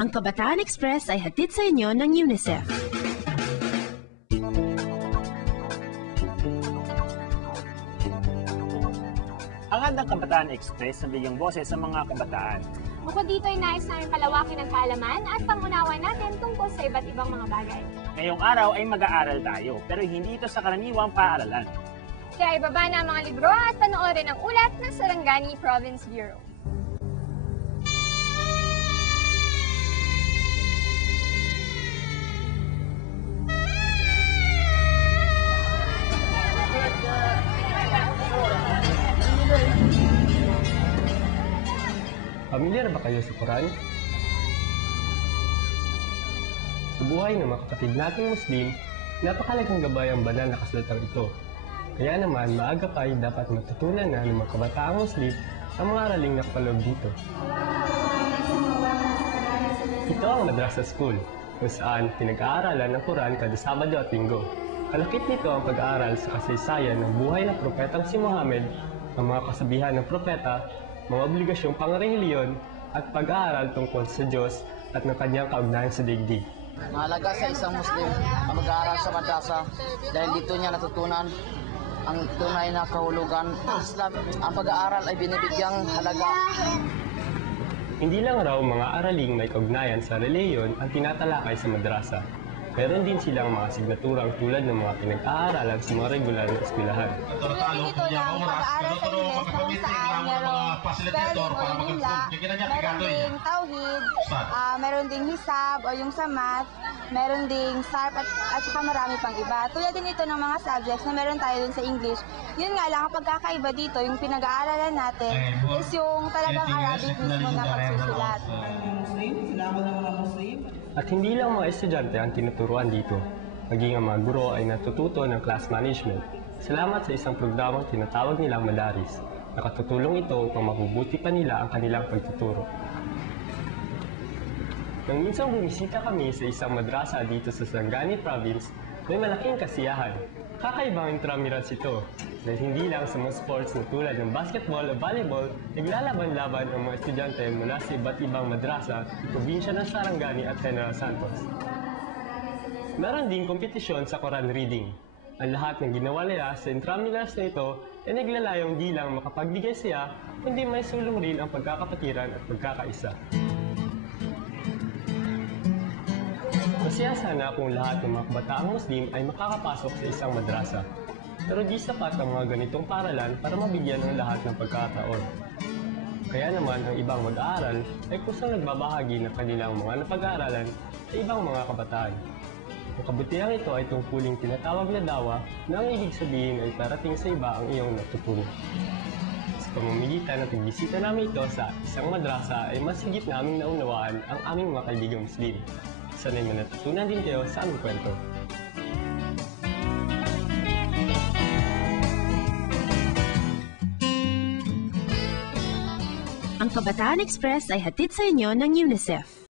Ang Kabataan Express ay hatid sa inyo ng UNICEF. Ang Handang Kabataan Express na bigyang boses sa mga kabataan. Bukod dito ay nais namin palawakin ang kaalaman at pangunawa natin tungkol sa iba't ibang mga bagay. Ngayong araw ay mag-aaral tayo, pero hindi ito sa karaniwang paaralan. Kaya ibaba na ang mga libro at panoorin ang ulat ng Sarangani Province Bureau. Pamilyar ba kayo sa Quran? Sa buhay ng mga kapatid nating Muslim, napakalagang gabay ang banal na kasulatan ito. Kaya naman, maaga pa ay dapat matutunan na ng mga kabataang Muslim ang mga araling nakapaloob dito. Ito ang Madrasa School, kung saan pinag-aaralan ng Quran kada Sabado at Linggo. Kalakip nito ang pag-aaral sa kasaysayan ng buhay ng propetang si Muhammad, ang mga kasabihan ng propeta, mga obligasyong pangrelihiyon at pag-aaral tungkol sa Diyos at ng kanyang kaugnayan sa daigdig. Mahalaga sa isang Muslim ang mag-aaral sa madrasa dahil dito niya natutunan ang tunay na kahulugan ng Islam. Ang pag-aaral ay binibigyang halaga. Hindi lang raw mga araling may kaugnayan sa relihiyon ang tinatalakay sa madrasa. Meron din silang mga signaturang tulad ng mga pinag-aaralan sa mga regular na eskwelahan. Dito ng pag-aaral sa Ingles kung saan merong spelling o nila, meron ding tawhid, meron ding hisab o yung sa math, meron ding sarp at saka marami pang iba. Tulad din ito ng mga subjects na meron tayo dun sa English. Yun nga lang, ang pagkakaiba dito, yung pinag-aaralan natin is yung talagang Arabic mismo na pagsusulat. At hindi lang mga estudyante ang tinuturuan dito, maging ang mga guro ay natututo ng class management. Salamat sa isang programang tinatawag nilang Madaris. Nakatutulong ito upang mabubuti pa nila ang kanilang pagtuturo. Nang minsan bumisita kami sa isang madrasa dito sa Sarangani Province, may malaking kasiyahan. Kakaibang intramuros ito, dahil hindi lang sa mga sports na tulad ng basketball o volleyball, naglalaban-laban ang mga estudyante mula sa iba't ibang madrasa sa probinsya ng Sarangani at General Santos. Meron ding kompetisyon sa Quran reading. Ang lahat ng ginawa nila sa intramuros na ito ay naglalayong di lang makapagbigay siya, kundi may sulong rin ang pagkakapatiran at pagkakaisa. Masaya sana kung lahat ng mga kabataang Muslim ay makakapasok sa isang madrasa. Pero di sapat ang mga ganitong paralan para mabigyan ang lahat ng pagkakataon. Kaya naman ang ibang mag-aaral ay kusang nagbabahagi ng kanilang mga napag-aaralan sa ibang mga kabataan. Ang kabutihang ito ay tungkuling tinatawag na dawa na ang ibig sabihin ay parating sa iba ang iyong natutunan. Sa pamamagitan ng pagbisita namin ito sa isang madrasa ay mas higit naming naunawaan ang aming mga kaibigang Muslim. Sana'y manatutunan din kayo sa aming kwento. Ang Kabataan Express ay hatid sa inyo ng UNICEF.